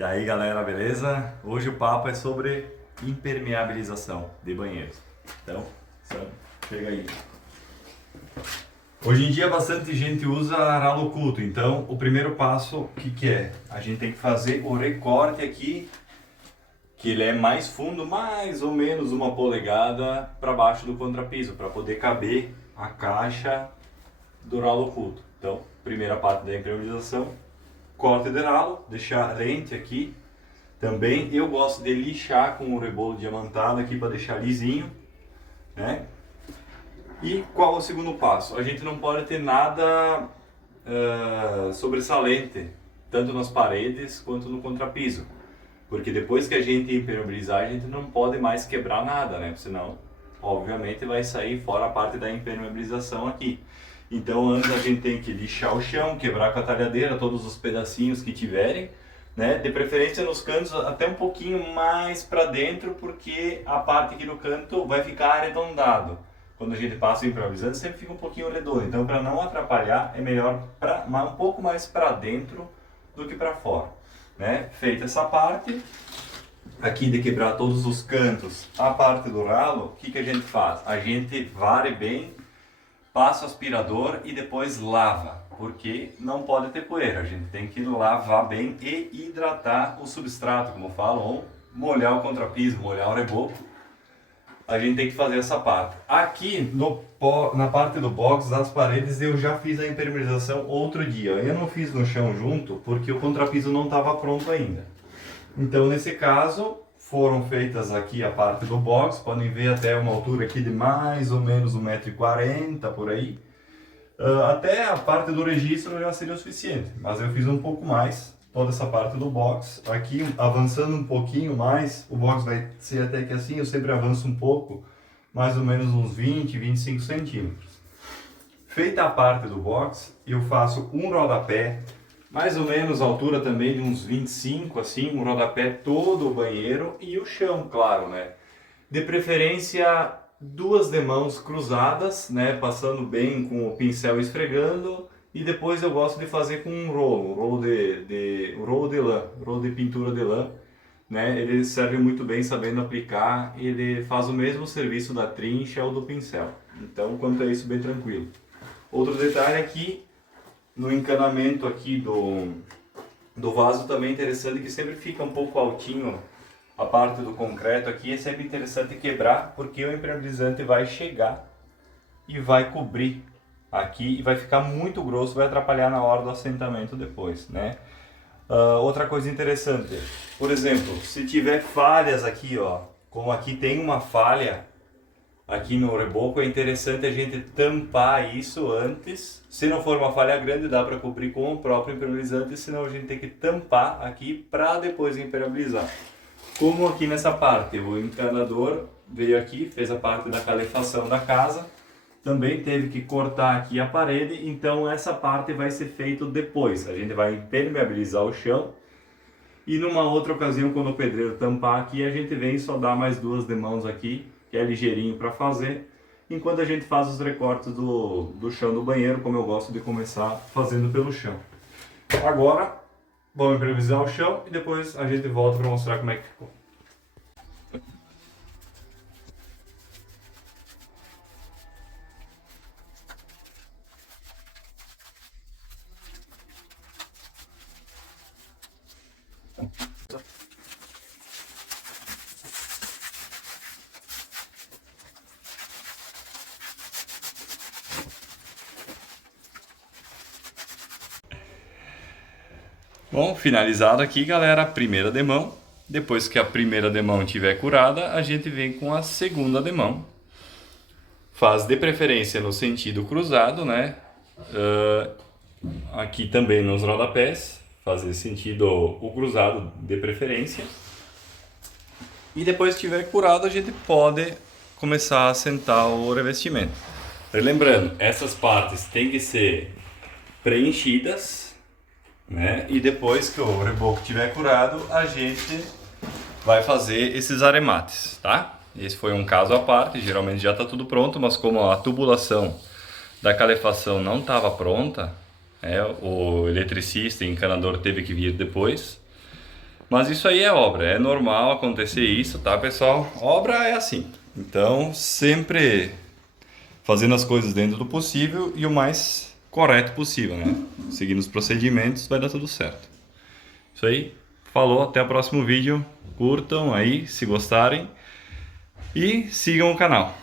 E aí galera, beleza? Hoje o papo é sobre impermeabilização de banheiros. Então, Sam, chega aí. Hoje em dia bastante gente usa ralo oculto, então o primeiro passo, o que é? A gente tem que fazer o recorte aqui, que ele é mais fundo, mais ou menos 1 polegada para baixo do contrapiso, para poder caber a caixa do ralo oculto. Então, primeira parte da impermeabilização, corte de ralo, deixar rente aqui. Também eu gosto de lixar com o rebolo diamantado aqui para deixar lisinho, né? E qual é o segundo passo? A gente não pode ter nada sobressalente, tanto nas paredes quanto no contrapiso. Porque depois que a gente impermeabilizar, a gente não pode mais quebrar nada, né? Senão, obviamente, vai sair fora a parte da impermeabilização aqui. Então, antes a gente tem que lixar o chão, quebrar com a talhadeira todos os pedacinhos que tiverem, né? De preferência nos cantos até um pouquinho mais para dentro, porque a parte aqui no canto vai ficar arredondado. Quando a gente passa o impermeabilizante, sempre fica um pouquinho redondo. Então, para não atrapalhar, é melhor um pouco mais para dentro do que para fora, né? Feita essa parte aqui de quebrar todos os cantos, a parte do ralo, o que a gente faz? A gente vare bem, passa o aspirador e depois lava, porque não pode ter poeira. A gente tem que lavar bem e hidratar o substrato, como falam, ou molhar o contrapiso, molhar o reboco. A gente tem que fazer essa parte. Aqui na parte do box, das paredes, eu já fiz a impermeabilização outro dia. Eu não fiz no chão junto, porque o contrapiso não estava pronto ainda. Então, nesse caso, foram feitas aqui a parte do box. Podem ver até uma altura aqui de mais ou menos 1,40 m por aí. Até a parte do registro já seria o suficiente, mas eu fiz um pouco mais. Toda essa parte do box, aqui avançando um pouquinho mais, o box vai ser até que assim, eu sempre avanço um pouco, mais ou menos uns 20, 25 centímetros. Feita a parte do box, eu faço um rodapé, mais ou menos a altura também de uns 25, assim, um rodapé todo o banheiro e o chão, claro, né? De preferência, duas demãos cruzadas, né? Passando bem com o pincel esfregando. E depois eu gosto de fazer com um rolo de lã, rolo de pintura de lã, né? Ele serve muito bem sabendo aplicar, ele faz o mesmo serviço da trincha ou do pincel. Então, quanto a isso, bem tranquilo. Outro detalhe aqui, no encanamento aqui do vaso também é interessante que sempre fica um pouco altinho a parte do concreto aqui, é sempre interessante quebrar, porque o impermeabilizante vai chegar e vai cobrir aqui e vai ficar muito grosso, vai atrapalhar na hora do assentamento depois, né? Outra coisa interessante, por exemplo, se tiver falhas aqui, ó, como aqui tem uma falha aqui no reboco, é interessante a gente tampar isso antes. Se não for uma falha grande, dá para cobrir com o próprio impermeabilizante, senão a gente tem que tampar aqui para depois impermeabilizar. Como aqui nessa parte, o encanador veio aqui, fez a parte da calefação da casa, também teve que cortar aqui a parede, então essa parte vai ser feita depois. A gente vai impermeabilizar o chão e numa outra ocasião, quando o pedreiro tampar aqui, a gente vem e só dá mais duas demãos aqui, que é ligeirinho para fazer, enquanto a gente faz os recortes do chão do banheiro, como eu gosto de começar fazendo pelo chão. Agora, vamos impermeabilizar o chão e depois a gente volta para mostrar como é que ficou. Bom, finalizado aqui, galera, a primeira demão. Depois que a primeira demão estiver curada, a gente vem com a segunda demão. Faz de preferência no sentido cruzado, né? Aqui também nos rodapés, fazer sentido o cruzado de preferência. E depois que estiver curado, a gente pode começar a assentar o revestimento. Lembrando, essas partes têm que ser preenchidas, né? E depois que o reboco estiver curado, a gente vai fazer esses aremates, tá? Esse foi um caso à parte, geralmente já está tudo pronto, mas como a tubulação da calefação não estava pronta, o eletricista e encanador teve que vir depois, Mas isso aí é obra, é normal acontecer isso, tá, pessoal? Obra é assim. Então, sempre fazendo as coisas dentro do possível e o mais correto possível, né? Seguindo os procedimentos, vai dar tudo certo. Isso aí, falou, até o próximo vídeo. Curtam aí, se gostarem, e sigam o canal.